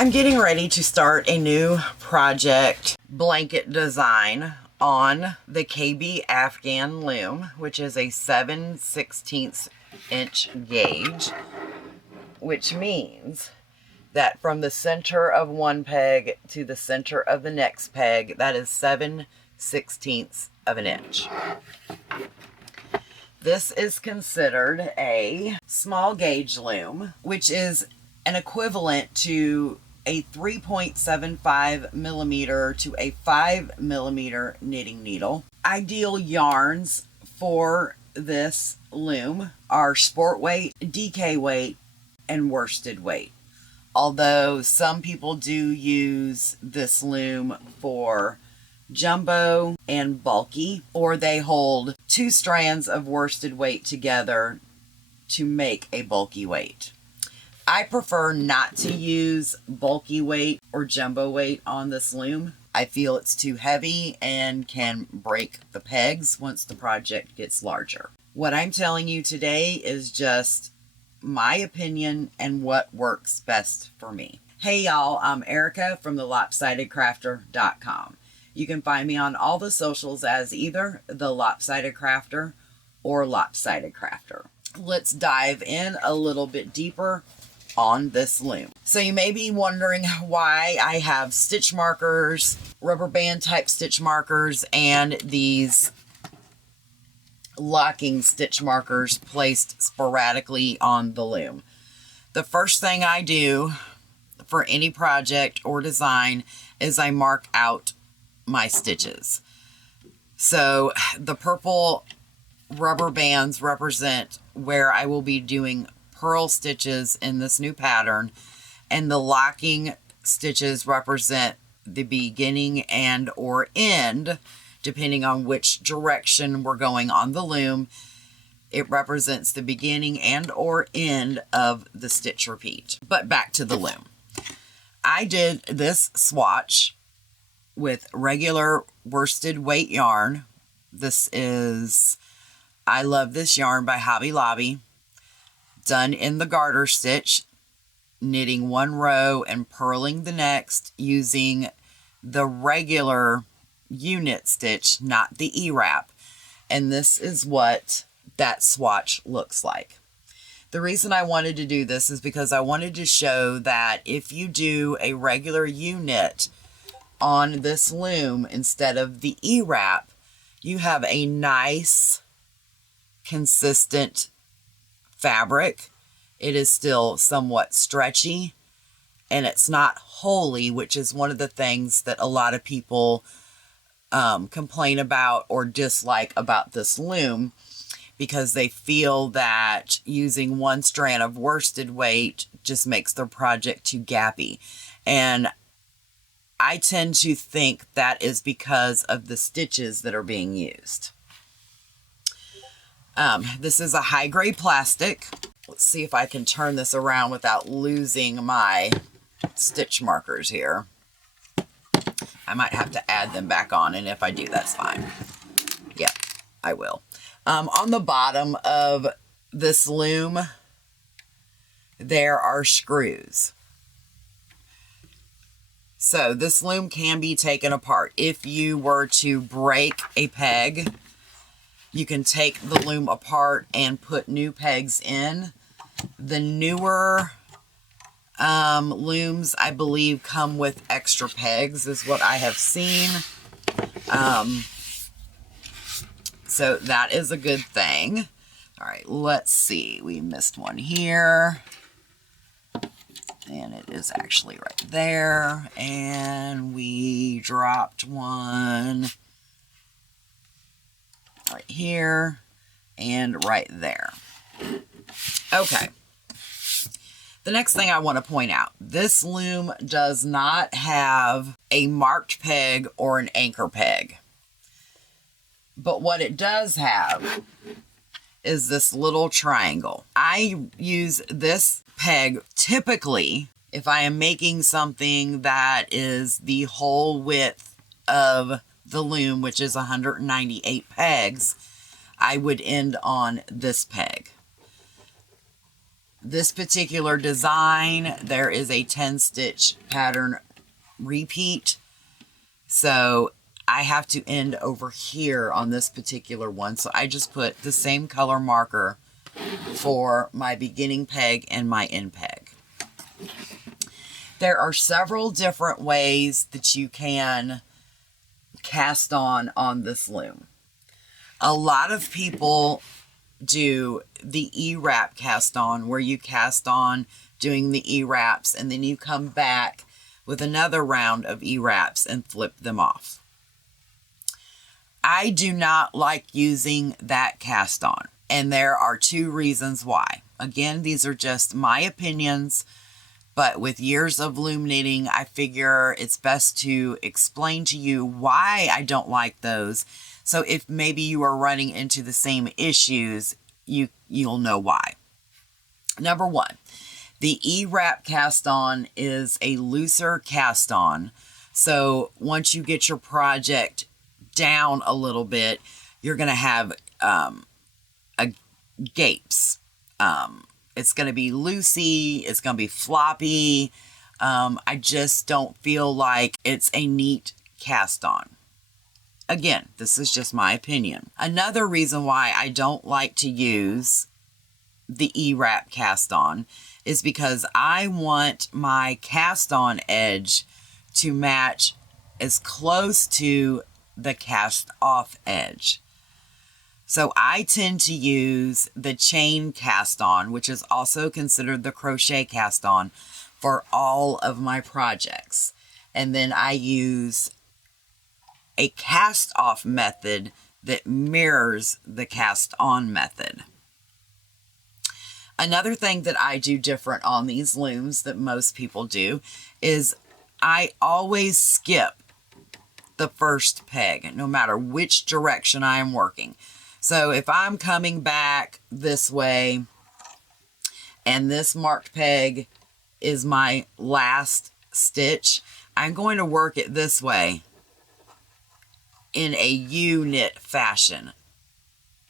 I'm getting ready to start a new project blanket design on the KB Afghan Loom, which is a 7/16 inch gauge, which means that from the center of one peg to the center of the next peg, that is 7/16 of an inch. This is considered a small gauge loom, which is an equivalent to a 3.75 millimeter to a 5 millimeter knitting needle. Ideal yarns for this loom are sport weight, DK weight, and worsted weight. Although some people do use this loom for jumbo and bulky, or they hold 2 strands of worsted weight together to make a bulky weight. I prefer not to use bulky weight or jumbo weight on this loom. I feel it's too heavy and can break the pegs once the project gets larger. What I'm telling you today is just my opinion and what works best for me. Hey y'all, I'm Erica from the LopsidedCrafter.com. You can find me on all the socials as either the Lopsided Crafter or Lopsided Crafter. Let's dive in a little bit deeper on this loom. So you may be wondering why I have stitch markers, rubber band type stitch markers, and these locking stitch markers placed sporadically on the loom. The first thing I do for any project or design is I mark out my stitches. So the purple rubber bands represent where I will be doing purl stitches in this new pattern, and the locking stitches represent the beginning and or end, depending on which direction we're going on the loom. It represents the beginning and or end of the stitch repeat. But back to the loom. I did this swatch with regular worsted weight yarn. This is I Love This Yarn by Hobby Lobby, done in the garter stitch, knitting 1 row and purling the next using the regular U-knit stitch, not the E-wrap. And this is what that swatch looks like. The reason I wanted to do this is because I wanted to show that if you do a regular U-knit on this loom instead of the E-wrap, you have a nice, consistent fabric. It is still somewhat stretchy, and it's not holey, which is one of the things that a lot of people complain about or dislike about this loom, because they feel that using 1 strand of worsted weight just makes their project too gappy. And I tend to think that is because of the stitches that are being used. This is a high-grade plastic. Let's see if I can turn this around without losing my stitch markers here. I might have to add them back on, and if I do, that's fine. Yeah, I will. On the bottom of this loom, there are screws. So this loom can be taken apart. If you were to break a peg, you can take the loom apart and put new pegs in. The newer looms, I believe, come with extra pegs, is what I have seen. So that is a good thing. All right, let's see. We missed one here. And it is actually right there. And we dropped one right here and right there. Okay. The next thing I want to point out, this loom does not have a marked peg or an anchor peg. But what it does have is this little triangle. I use this peg typically if I am making something that is the whole width of the loom, which is 198 pegs. I would end on this peg. This particular design, there is a 10 stitch pattern repeat. So I have to end over here on this particular one. So I just put the same color marker for my beginning peg and my end peg. There are several different ways that you can cast on this loom. A lot of people do the E-wrap cast on, where you cast on doing the E-wraps and then you come back with another round of E-wraps and flip them off. I do not like using that cast on, and there are two reasons why. Again, these are just my opinions, but with years of loom knitting, I figure it's best to explain to you why I don't like those. So if maybe you are running into the same issues, you'll know why. Number one, the E-wrap cast on is a looser cast on. So once you get your project down a little bit, you're going to have gapes. It's going to be loosey. It's going to be floppy. I just don't feel like it's a neat cast on. Again, this is just my opinion. Another reason why I don't like to use the E-wrap cast on is because I want my cast on edge to match as close to the cast off edge. So I tend to use the chain cast on, which is also considered the crochet cast on, for all of my projects. And then I use a cast off method that mirrors the cast on method. Another thing that I do different on these looms that most people do is I always skip the first peg, no matter which direction I am working. So if I'm coming back this way and this marked peg is my last stitch, I'm going to work it this way in a U-knit fashion,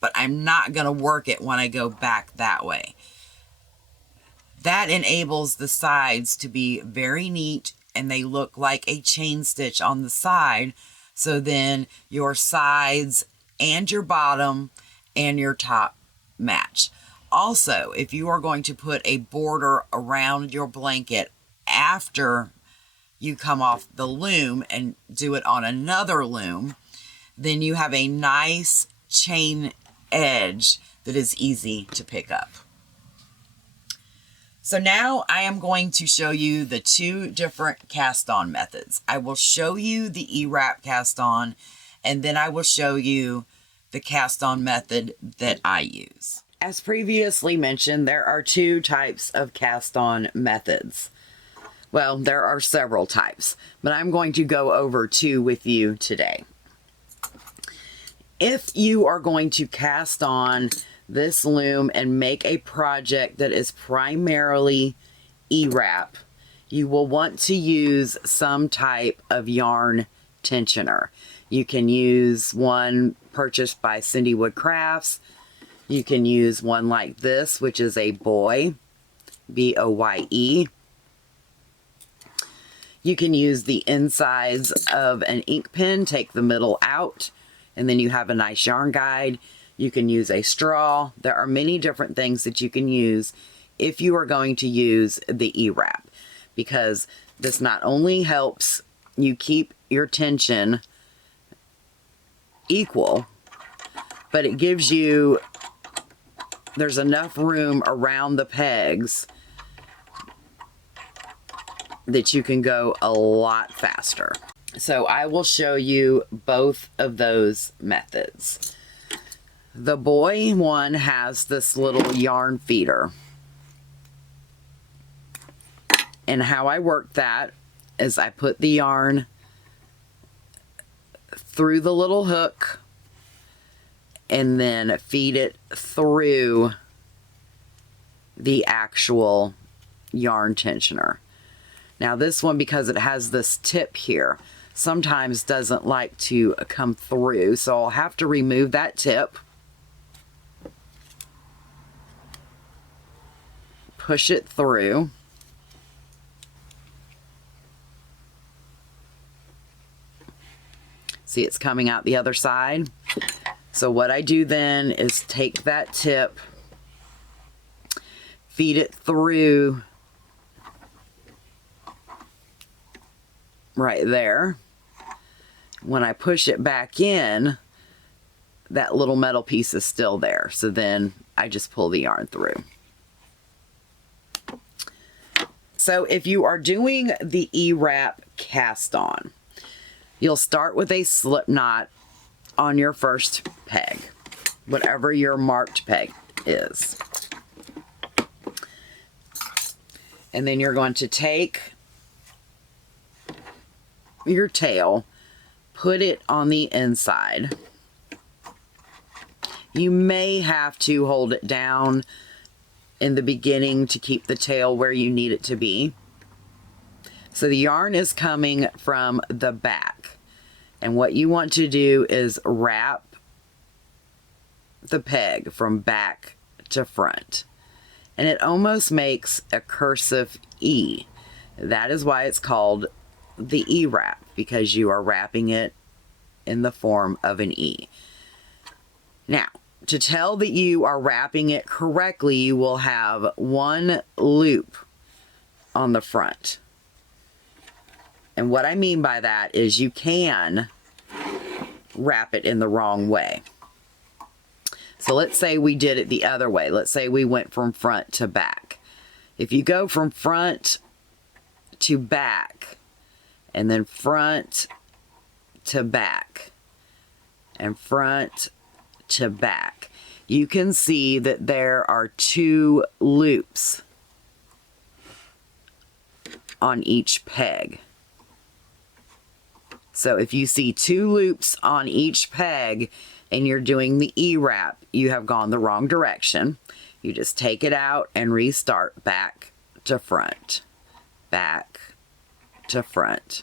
but I'm not going to work it when I go back that way. That enables the sides to be very neat and they look like a chain stitch on the side. So then your sides and your bottom and your top match. Also, if you are going to put a border around your blanket after you come off the loom and do it on another loom, then you have a nice chain edge that is easy to pick up. So now I am going to show you the two different cast on methods. I will show you the E-wrap cast on, and then I will show you the cast on method that I use. As previously mentioned, there are two types of cast on methods. Well, there are several types, but I'm going to go over two with you today. If you are going to cast on this loom and make a project that is primarily E-wrap, you will want to use some type of yarn tensioner. You can use one purchased by Cindy Wood Crafts. You can use one like this, which is a Boye, B-O-Y-E. You can use the insides of an ink pen, take the middle out, and then you have a nice yarn guide. You can use a straw. There are many different things that you can use if you are going to use the E-wrap, because this not only helps you keep your tension equal, but it gives you, there's enough room around the pegs that you can go a lot faster. So I will show you both of those methods. The Boye one has this little yarn feeder. And how I work that is I put the yarn through the little hook and then feed it through the actual yarn tensioner. Now this one, because it has this tip here, sometimes doesn't like to come through, so I'll have to remove that tip. push it through. See, it's coming out the other side. So what I do then is take that tip, feed it through right there. When I push it back in, that little metal piece is still there. So then I just pull the yarn through. So if you are doing the E-wrap cast on, you'll start with a slip knot on your first peg, whatever your marked peg is. And then you're going to take your tail, put it on the inside. You may have to hold it down in the beginning to keep the tail where you need it to be. So the yarn is coming from the back. And what you want to do is wrap the peg from back to front. And it almost makes a cursive E. That is why it's called the E-wrap, because you are wrapping it in the form of an E. Now, to tell that you are wrapping it correctly, you will have one loop on the front. And what I mean by that is you can wrap it in the wrong way. So let's say we did it the other way. Let's say we went from front to back. If you go from front to back, and then front to back, and front to back, you can see that there are 2 loops on each peg. So if you see 2 loops on each peg and you're doing the E-wrap, you have gone the wrong direction. You just take it out and restart back to front, back to front,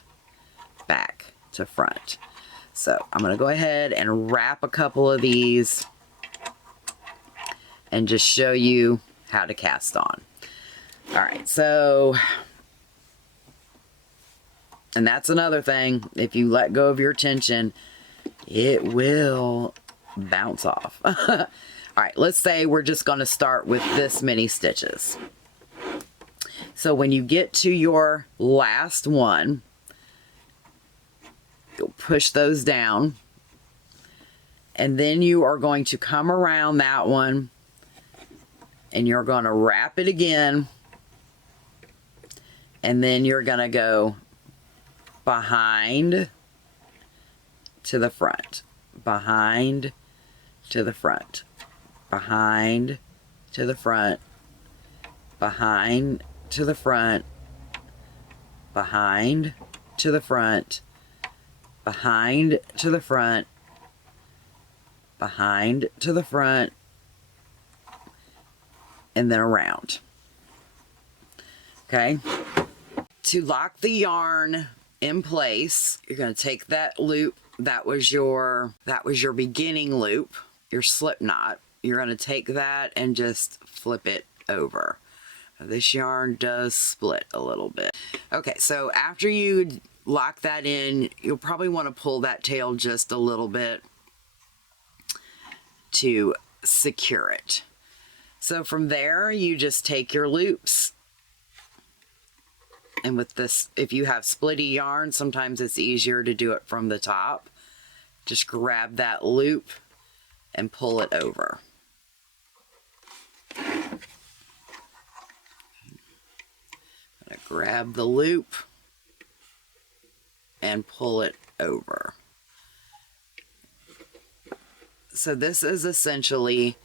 back to front. So I'm going to go ahead and wrap a couple of these and just show you how to cast on. All right, so, and that's another thing. If you let go of your tension, it will bounce off. All right, let's say we're just going to start with this many stitches. So when you get to your last one, you'll push those down, and then you are going to come around that one and you're going to wrap it again, and then you're going to go behind to the front, behind to the front, behind to the front, behind to the front, behind to the front, behind to the front, behind to the front, and then around. Okay? To lock the yarn in place, you're going to take that loop, that was your beginning loop, your slip knot. You're going to take that and just flip it over. This yarn does split a little bit. Okay, so after you lock that in, you'll probably want to pull that tail just a little bit to secure it. So from there, you just take your loops, and with this, if you have splitty yarn, sometimes it's easier to do it from the top. Just grab that loop and pull it over. I'm gonna grab the loop and pull it over. So this is essentially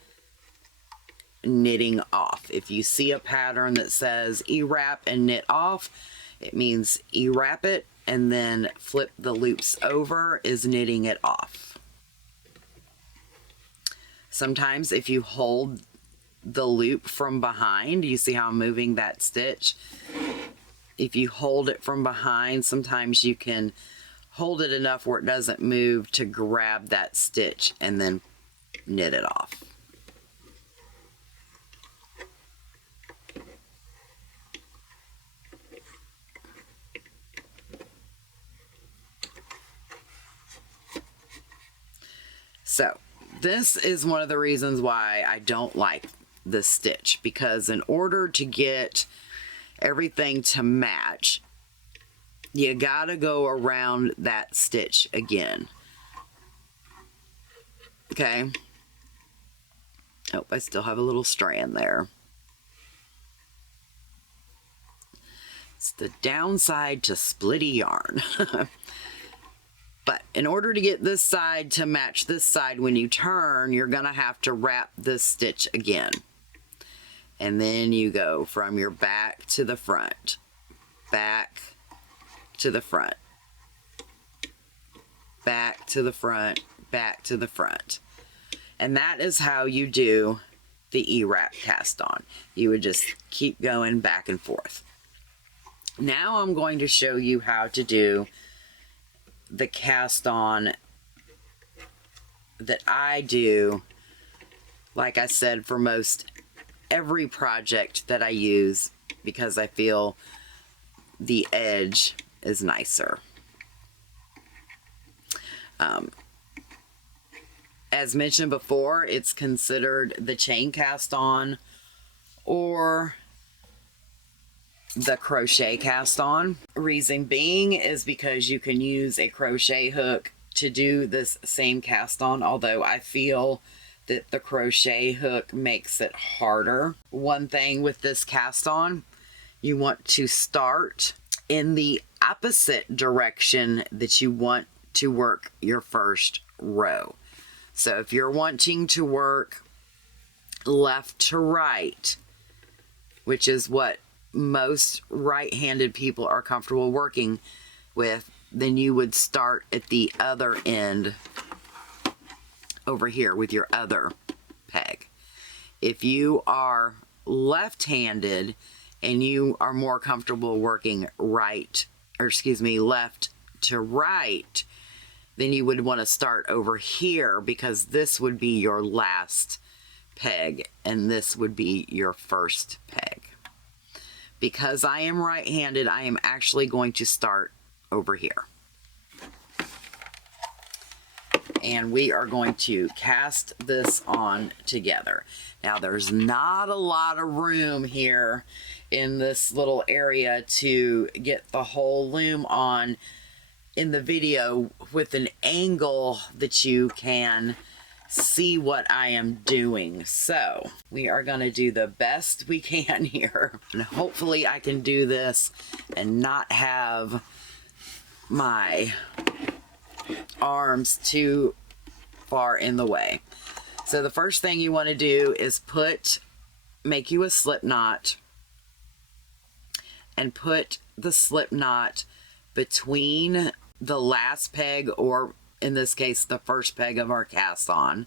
knitting off. If you see a pattern that says E-wrap and knit off, it means E-wrap it and then flip the loops over is knitting it off. Sometimes if you hold the loop from behind, you see how I'm moving that stitch? If you hold it from behind, sometimes you can hold it enough where it doesn't move to grab that stitch and then knit it off. So this is one of the reasons why I don't like this stitch, because in order to get everything to match, you gotta go around that stitch again. Okay. Oh, I still have a little strand there. It's the downside to splitty yarn. But in order to get this side to match this side when you turn, you're going to have to wrap this stitch again. And then you go from your back to the front, back to the front, back to the front, back to the front. And that is how you do the E-wrap cast on. You would just keep going back and forth. Now I'm going to show you how to do the cast on that I do, like I said, for most every project that I use, because I feel the edge is nicer. As mentioned before, it's considered the chain cast on or the crochet cast on. Reason being is because you can use a crochet hook to do this same cast on, although I feel that the crochet hook makes it harder. One thing with this cast on, you want to start in the opposite direction that you want to work your first row. So if you're wanting to work left to right, which is what most right-handed people are comfortable working with, then you would start at the other end over here with your other peg. If you are left-handed and you are more comfortable working left to right, then you would want to start over here, because this would be your last peg and this would be your first peg. Because I am right-handed, I am actually going to start over here. And we are going to cast this on together. Now, there's not a lot of room here in this little area to get the whole loom on in the video with an angle that you can see what I am doing. So we are going to do the best we can here, and hopefully I can do this and not have my arms too far in the way. So the first thing you want to do is make you a slip knot and put the slip knot between the last peg, or in this case the first peg of our cast on,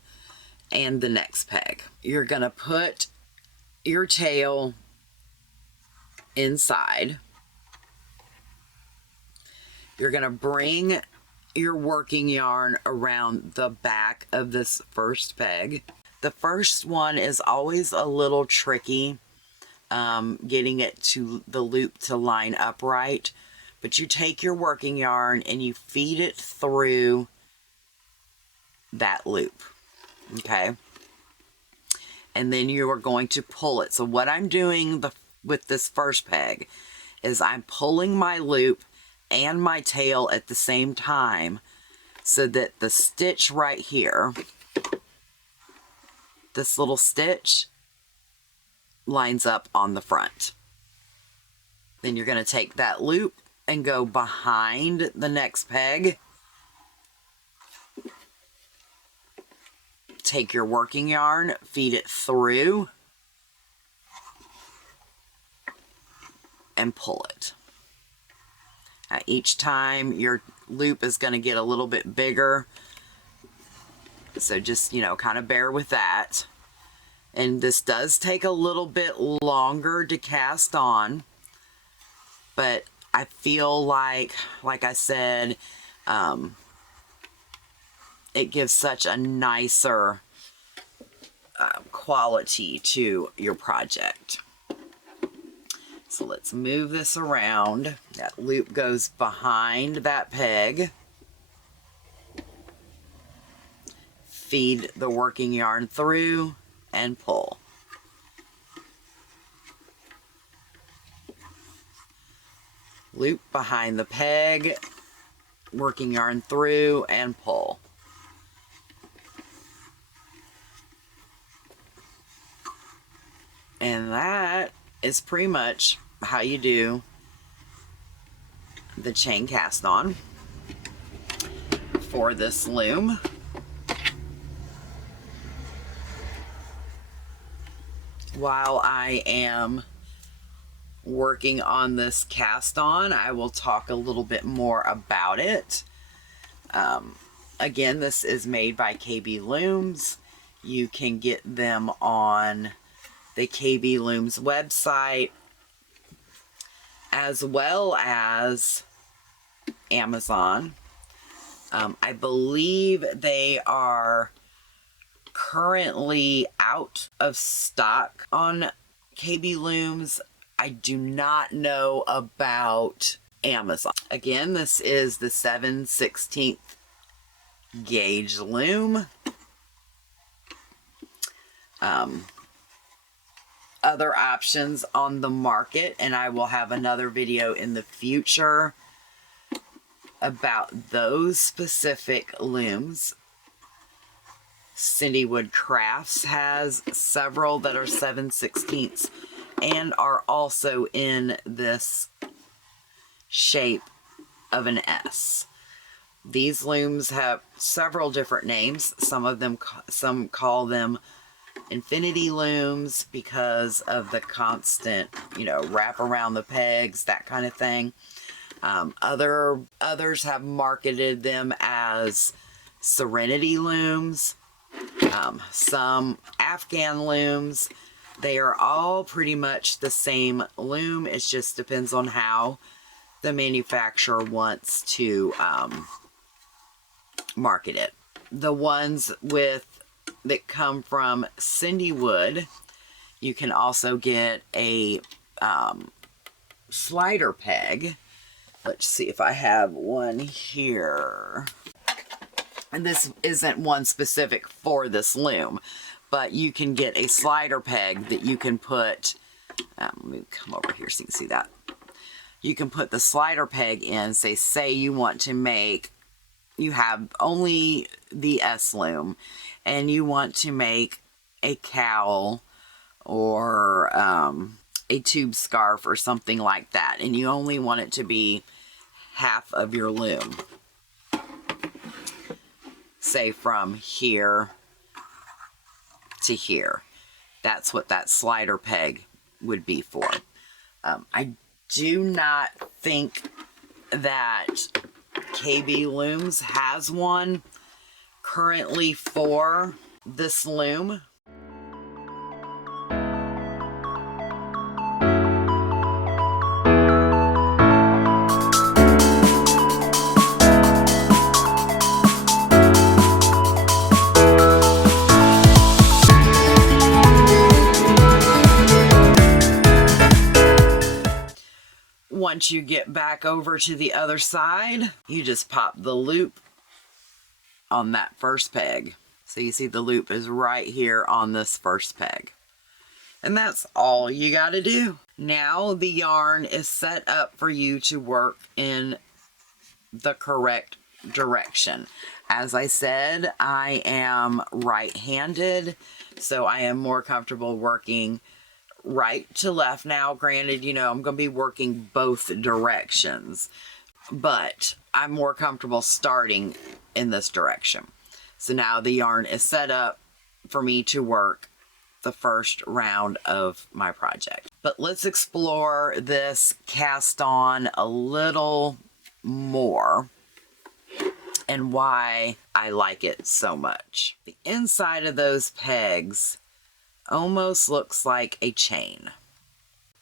and the next peg. You're going to put your tail inside. You're going to bring your working yarn around the back of this first peg. The first one is always a little tricky, getting it to the loop to line up right, but you take your working yarn and you feed it through that loop, okay? And then you are going to pull it. So what I'm doing with this first peg is I'm pulling my loop and my tail at the same time, so that the stitch right here, this little stitch, lines up on the front. Then you're going to take that loop and go behind the next peg. Take your working yarn, feed it through, and pull it. Now, each time your loop is going to get a little bit bigger, so just, kind of bear with that. And this does take a little bit longer to cast on, but I feel like I said, it gives such a nicer quality to your project. So let's move this around. That loop goes behind that peg. feed the working yarn through and pull. Loop behind the peg, working yarn through and pull. And that is pretty much how you do the chain cast on for this loom. While I am working on this cast on, I will talk a little bit more about it. Again, this is made by KB Looms. You can get them on the KB Looms website as well as Amazon. I believe they are currently out of stock on KB Looms. I do not know about Amazon. Again, this is the 7/16 gauge loom. Other options on the market, and I will have another video in the future about those specific looms. Cindy Wood Crafts has several that are 7/16 and are also in this shape of an S. These looms have several different names. Some call them infinity looms because of the constant, wrap around the pegs, that kind of thing. Others have marketed them as serenity looms. Some Afghan looms. They are all pretty much the same loom. It just depends on how the manufacturer wants to market it. The ones that come from Cindy Wood, you can also get a slider peg. Let's see if I have one here. And this isn't one specific for this loom, but you can get a slider peg that you can put, let me come over here so you can see that. You can put the slider peg in, say you want to make, you have only the S loom, and you want to make a cowl or a tube scarf or something like that, and you only want it to be half of your loom. Say from here to here. That's what that slider peg would be for. I do not think that KB Looms has one currently for this loom. Once you get back over to the other side, you just pop the loop on that first peg. So you see the loop is right here on this first peg. And that's all you got to do. Now the yarn is set up for you to work in the correct direction. As I said, I am right-handed, so I am more comfortable working right to left. Now, granted, I'm going to be working both directions, but I'm more comfortable starting in this direction. So now the yarn is set up for me to work the first round of my project. But let's explore this cast on a little more and why I like it so much. The inside of those pegs almost looks like a chain.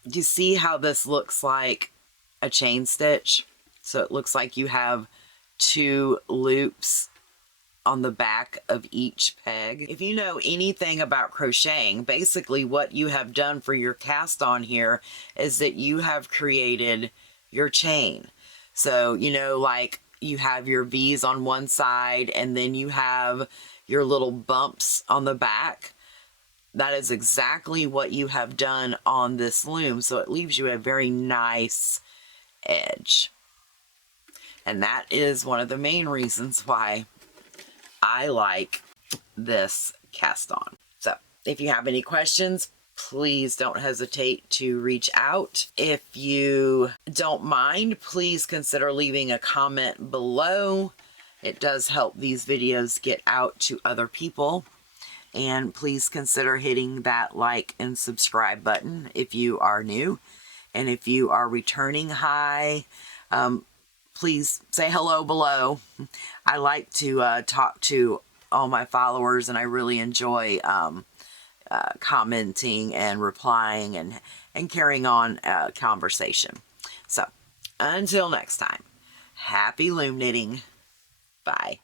Do you see how this looks like a chain stitch? So it looks like you have two loops on the back of each peg. If you know anything about crocheting, basically what you have done for your cast on here is that you have created your chain. So, like you have your V's on one side, and then you have your little bumps on the back. That is exactly what you have done on this loom. So it leaves you a very nice edge. And that is one of the main reasons why I like this cast on. So if you have any questions, please don't hesitate to reach out. If you don't mind, please consider leaving a comment below. It does help these videos get out to other people. And please consider hitting that like and subscribe button if you are new. And if you are returning, hi. Please say hello below. I like to talk to all my followers, and I really enjoy commenting and replying and carrying on a conversation. So, until next time, happy loom knitting. Bye.